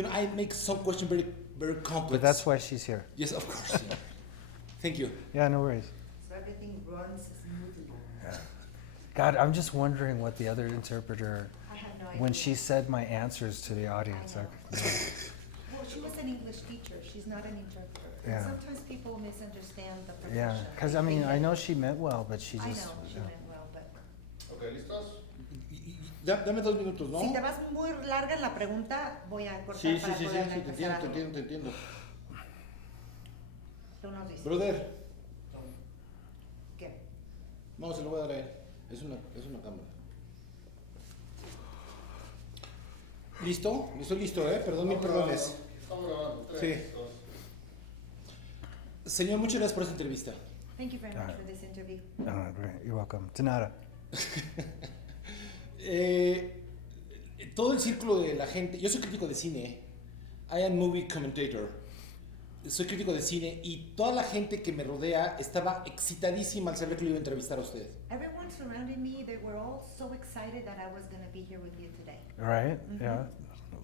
You know, I make some question very, very complex. But that's why she's here. Yes, of course. Yeah. Thank you. Yeah, no worries. So everything runs smoothly. Yeah. God, I'm just wondering what the other interpreter, I have no idea. when she said my answers to the audience. I know. I- Well, she was an English teacher. She's not an interpreter. And Yeah. sometimes people misunderstand the profession. yeah, because I mean, think I that- know she meant well, but she I just. know, she yeah. meant well, but... Ok, ¿listos? Dame 2 minutos, ¿no? Si te vas muy larga en la pregunta, voy a cortar Sí, sí, para sí, sí, poder sí, te empezar a- entiendo, te entiendo. Tú nos dices. Brother, ¿Qué? no, se lo voy a dar a él. Es una cámara. ¿Listo? Estoy listo, Perdón, mil perdones. Estamos grabando. Sí. 3, 2. Señor, muchas gracias por esta entrevista. Thank you very much Alright. for this interview. Great. You're welcome. De nada. Todo el círculo de la gente, yo soy crítico de cine, I am movie commentator, soy crítico de cine y toda la gente que me rodea estaba excitadísima al saber que lo iba a entrevistar a usted. Everyone surrounding me, they were all so excited that I was going to be here with you today. Right? Yeah.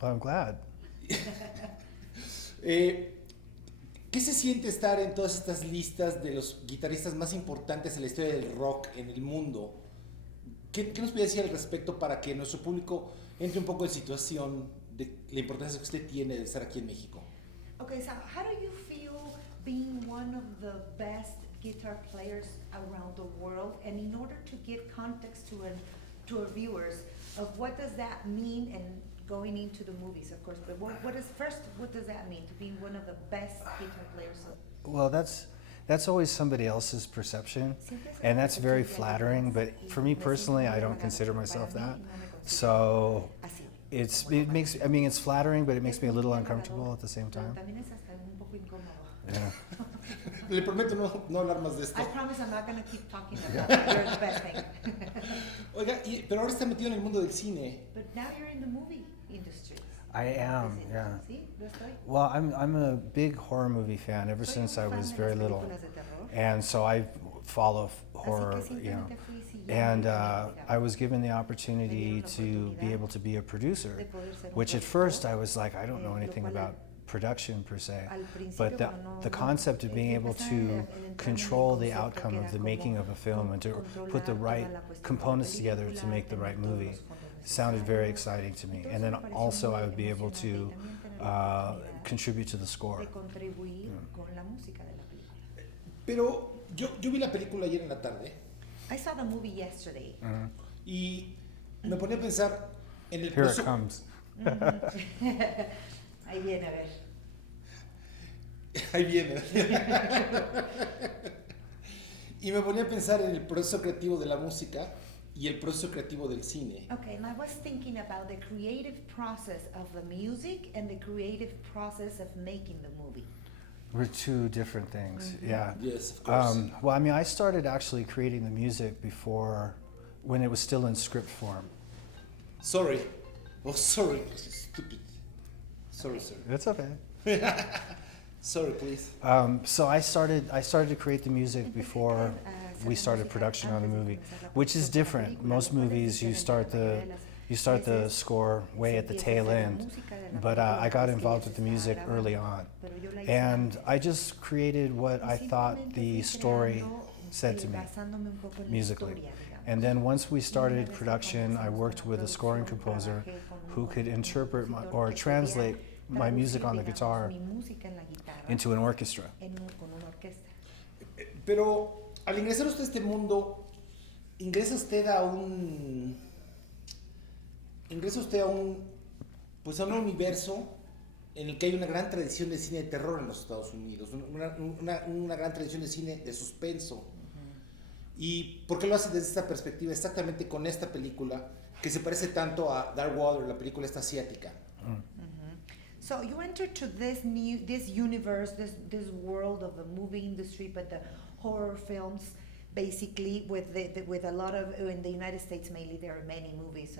Well, I'm glad. ¿Qué se siente estar en todas estas listas de los guitarristas más importantes en la historia del rock en el mundo? ¿Qué nos puede decir al respecto para que nuestro público entre un poco en situación de la importancia que usted tiene de estar aquí en México? Okay, so how do you feel being one of the best guitar players around the world? And in order to give context to our viewers of what does that mean and going into the movies, of course, but what does that mean to be one of the best guitar players? Well, that's always somebody else's perception, and that's very flattering, but for me personally, I don't consider myself that. So it's flattering, but it makes me a little uncomfortable at the same time. También es hasta un poco incómodo. Yeah. Le prometo no hablar más de esto. I promise I'm not going to keep talking about it. You're the best thing. Oiga, pero ahora está metido en el mundo del cine. But now you're in the movie industry. I am, yeah. ¿Sí? ¿Lo estoy? Well, I'm a big horror movie fan ever since I was very little, and so I follow horror, you know. And I was given the opportunity to be able to be a producer, which at first I was like, I don't know anything about production per se, but the concept of being able to control the outcome of the making of a film and to put the right components together to make the right movie sounded very exciting to me. And then also I would be able to contribute to the score. Pero yo vi la película ayer en la tarde I saw the movie yesterday. y me ponía a pensar en el Here it proceso. comes. Ahí viene, a ver. Ahí viene. Y me ponía a pensar en el proceso creativo de la música y el proceso creativo del cine. Okay, and I was thinking about the creative process of the music and the creative process of making the movie. We're two different things, yeah. Yes, of course. Well, I mean, I started actually creating the music before, when it was still in script form. Sorry. Oh, sorry. Stupid. Sorry, sir. It's okay. Sorry, please. So I started to create the music before we started production on the movie, which is different. Most movies you start the score way at the tail end, but I got involved with the music early on, and I just created what I thought the story said to me musically. And then once we started production, I worked with a scoring composer who could interpret or translate my music on the guitar into an orchestra. Pero al ingresar usted a este mundo, ingresa usted a un pues a un universo en el que hay una gran tradición de cine de terror en los Estados Unidos, una gran tradición de cine de suspenso. ¿Y por qué lo hace desde esta perspectiva, exactamente con esta película que se parece tanto a Dark Water, la película esta asiática? So you enter to this universe, this world of the movie industry, but the horror films, basically, with a lot of, in the United States mainly, there are many movies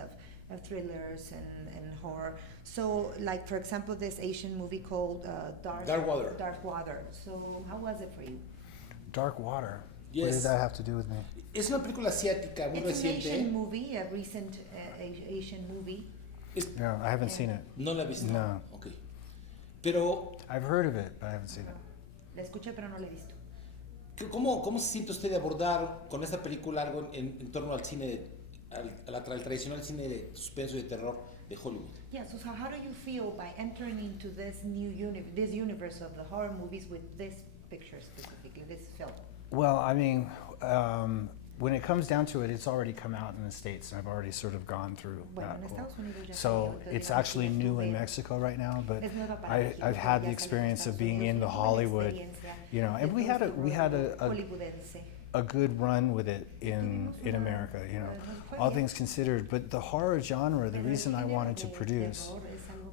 of thrillers and horror. So, like for example, this Asian movie called Dark Water. Dark Water. So, how was it for you? Dark Water. Yes. What did that have to do with me? Es una película asiática muy It's an reciente. Asian movie, a recent Asian movie. No, I haven't seen it. ¿No la he visto? No. Okay. Pero, I've heard of it, but I haven't seen it. La escuché, pero no la he visto. ¿cómo se siente usted de abordar con esta película algo en torno al cine, al tradicional cine de suspenso y de terror de Hollywood? Yeah, so how do you feel by entering into this new this universe of the horror movies with this picture specifically, this film? Well, I mean, when it comes down to it, it's already come out in the States, and I've already sort of gone through that. So it's actually new in Mexico right now, but I've had the experience of being into Hollywood, you know, and we had a good run with it in America, you know, all things considered. But the horror genre, the reason I wanted to produce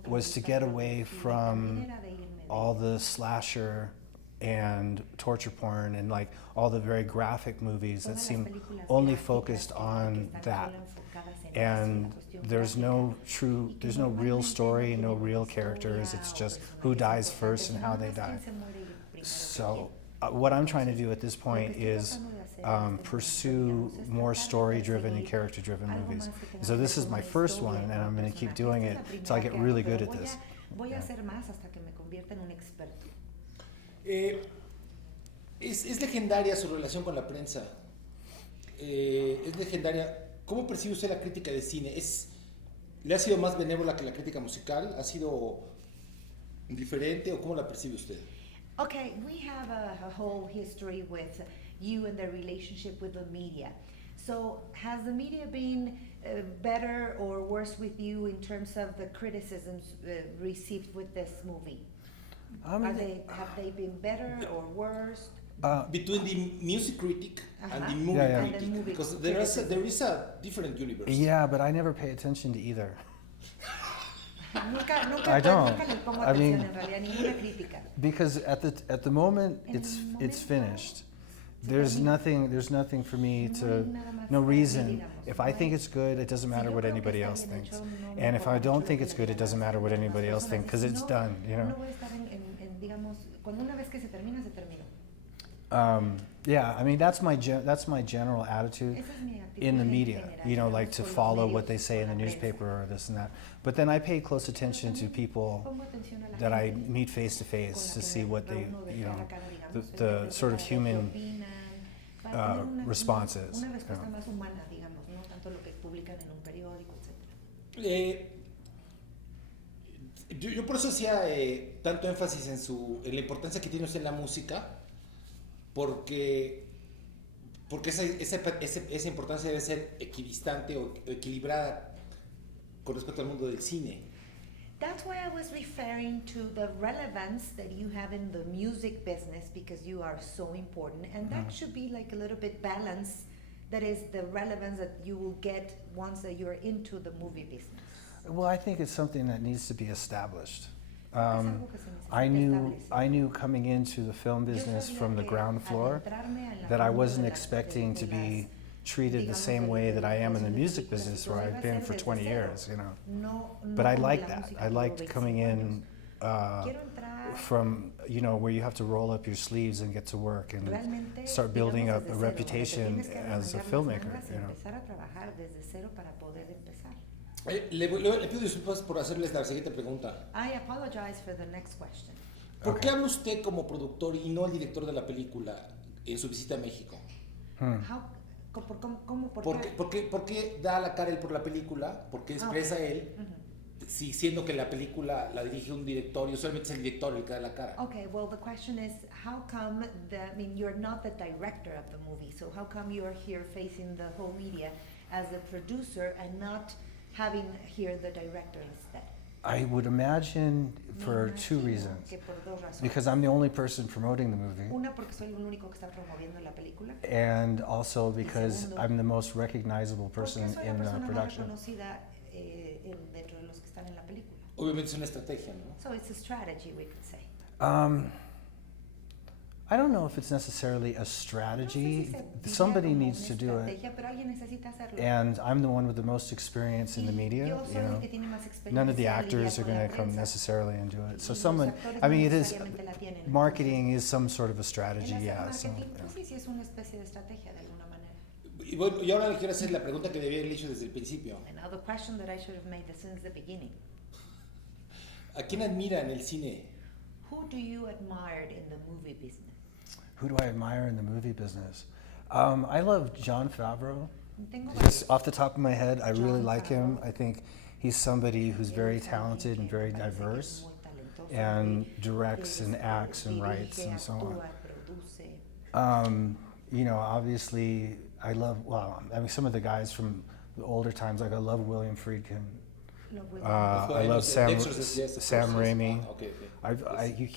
was to get away from all the slasher and torture porn and like all the very graphic movies that seem only focused on that. And there's no real story, no real characters. It's just who dies first and how they die. So what I'm trying to do at this point is pursue more story-driven and character-driven movies. So this is my first one, and I'm going to keep doing it until I get really good at this. Es legendaria su relación con la prensa. Es legendaria. ¿Cómo percibe usted la crítica de cine? ¿Le ha sido más benévola que la crítica musical? ¿Ha sido diferente o cómo la percibe usted? Okay, we have a whole history with you and the relationship with the media. So has the media been better or worse with you in terms of the criticisms received with this movie? Have they been better or worse? Between the music critic and the movie critic, because there is a different universe. Yeah, but I never pay attention to either. I don't. I mean, because at the moment it's finished. There's nothing for me to, no reason. If I think it's good, it doesn't matter what anybody else thinks. And if I don't think it's good, it doesn't matter what anybody else thinks, because it's done, you know. Yeah, I mean that's my general attitude in the media, you know, like to follow what they say in the newspaper or this and that. But then I pay close attention to people that I meet face to face to see what they, you know, the sort of human responses. Yo por eso hacía tanto énfasis en la importancia que tiene usted en la música, porque esa importancia debe ser equidistante o equilibrada con respecto al mundo del cine. That's why I was referring to the relevance that you have in the music business, because you are so important, and that should be like a little bit balanced. That is the relevance that you will get once that you're into the movie business. Well, I think it's something that needs to be established. I knew coming into the film business from the ground floor that I wasn't expecting to be treated the same way that I am in the music business, where I've been for 20 years, you know. But I like that. I liked coming in from, you know, where you have to roll up your sleeves and get to work and start building up a reputation as a filmmaker, you know. Le pido disculpas por hacerles la siguiente pregunta. I apologize for the next question. ¿Por qué habla usted como productor y no el director de la película en su visita a México? ¿Por qué da la cara él por la película? ¿Por qué expresa él? Si siendo que la película la dirige un director y solamente es el director el que da la cara. Okay, well the question is, how come you're not the director of the movie, so how come you're here facing the whole media as a producer and not having here the director instead? I would imagine for two reasons. Because I'm the only person promoting the movie. Una, porque soy el único que está promoviendo la película. And also because I'm the most recognizable person in the production. Dentro de los que están en la película. Obviamente es una estrategia, ¿no? So it's a strategy, we could say. I don't know if it's necessarily a strategy. Somebody needs to do it. And I'm the one with the most experience in the media, you know. None of the actors are going to come necessarily and do it. So someone, I mean, it is, marketing is some sort of a strategy, yeah. So, Y bueno, y ahora le quiero hacer la pregunta que debía haber hecho desde el principio. Another question that I should have made since the beginning. ¿A quién admira en el cine who do you admire in the movie business? Who do I admire in the movie business? I love Jon Favreau. Tengo Just off the top of my head, I really Jon like him. Favreau. I think he's somebody who's very talented and very diverse, and directs and acts and writes and so on. You know, obviously, I love, well, I mean, some of the guys from the older times, like I love William Friedkin. I love Sam Raimi.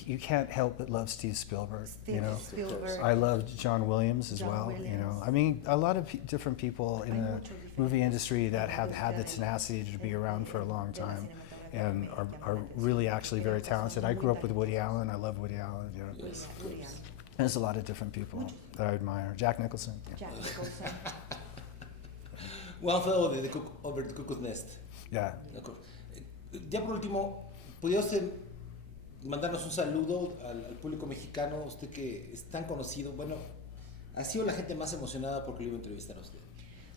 You can't help but love Steve Spielberg. You know, I love John Williams as well. You know, I mean, a lot of different people in the movie industry that have had the tenacity to be around for a long time, and are really actually very talented. I grew up with Woody Allen. I love Woody Allen. You know. There's a lot of different people that I admire. Jack Nicholson. Jack Nicholson. One Flew Over the Cuckoo's Nest. Yeah. Ya por último, ¿podría usted mandarnos un saludo al público mexicano? Usted que es tan conocido, bueno, ha sido la gente más emocionada porque lo iba a entrevistar a usted.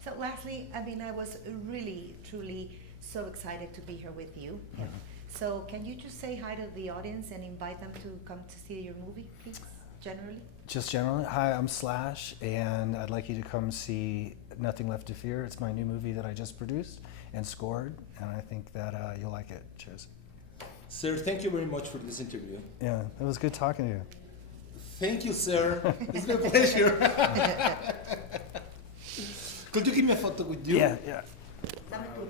So lastly, I mean, I was really, truly so excited to be here with you. Mm-hmm. So can you just say hi to the audience and invite them to come to see your movie, please, generally? Just generally, hi, I'm Slash, and I'd like you to come see Nothing Left to Fear. It's my new movie that I just produced and scored, and I think that you'll like it. Cheers. Sir, thank you very much for this interview. Yeah, it was good talking to you. Thank you, sir. It's been a pleasure. Could you give me a photo with you? Yeah, yeah. Dame tu.